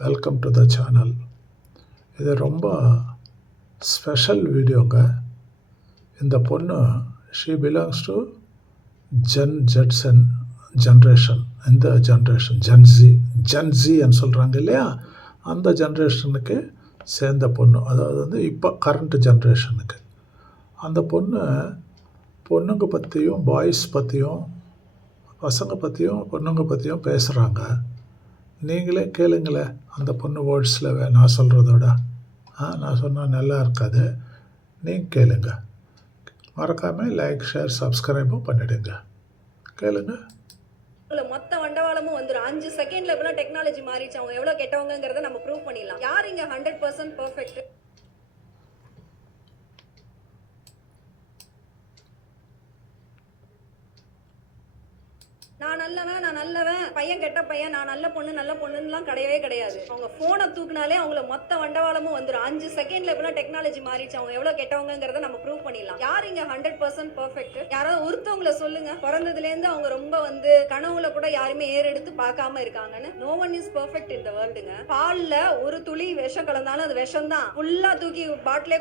Welcome to the channel. இது ரொம்ப special வீடியோங்க. இந்த பொண்ணு she belongs to Jetson generation. இந்த ஜென்ரேஷன் ஜென்சின்னு சொல்கிறாங்க இல்லையா, அந்த ஜென்ரேஷனுக்கு சேர்ந்த பொண்ணு. அதாவது வந்து இப்போ கரண்ட் ஜென்ரேஷனுக்கு அந்த பொண்ணுங்க பற்றியும் பாய்ஸ் பற்றியும் பசங்க பற்றியும் பொண்ணுங்க பற்றியும் பேசுகிறாங்க. நீங்களே கேளுங்களேன் அந்த பொண்ணு வேர்ட்ஸில். நான் சொல்கிறதோட நான் சொன்னால் நல்லா இருக்காது. நீங்கள் கேளுங்க. மறக்காமல் லைக் ஷேர் சப்ஸ்கிரைபும் பண்ணிவிடுங்க. கேளுங்க. மொத்த வண்டவாளமும் வந்துடும். 5 செகண்ட்ல இப்பெல்லாம் டெக்னாலஜி மாறிச்சு. அவங்க எவ்வளவு கெட்டவங்கிறத நம்ம ப்ரூவ் பண்ணிடலாம். யார் இங்க 100% பெர்ஃபெக்ட்? நான் நல்லவன், பையன் கெட்ட பையன், நான் நல்ல பொண்ணுலாம் கிடையவே கிடையாது. அவங்க போனை தூக்குனாலே அவங்கள மொத்த வண்டவாளமும் வந்துடும். 5 செகண்ட்ல இப்பெல்லாம் டெக்னாலஜி மாறிச்சு. அவங்க எவ்வளவு கெட்டவங்கிறத நம்ம ப்ரூவ் பண்ணிடலாம். யார் இங்க 100% பெர்ஃபெக்ட்? யாராவது ஒருத்தவங்கள சொல்லுங்க. பிறந்ததுல இருந்து அவங்க ரொம்ப கனவுல கூட யாருமே ஏறெடுத்து பார்க்காம இருக்காங்கன்னு. நோ ஒன் இஸ் பெர்ஃபெக்ட் இந்த வேர்ல்டுங்க. பால்ல ஒரு துளி விஷம் கலந்தாலும் அது விஷம் தான். ஃபுல்லா தூக்கி பாட்டிலே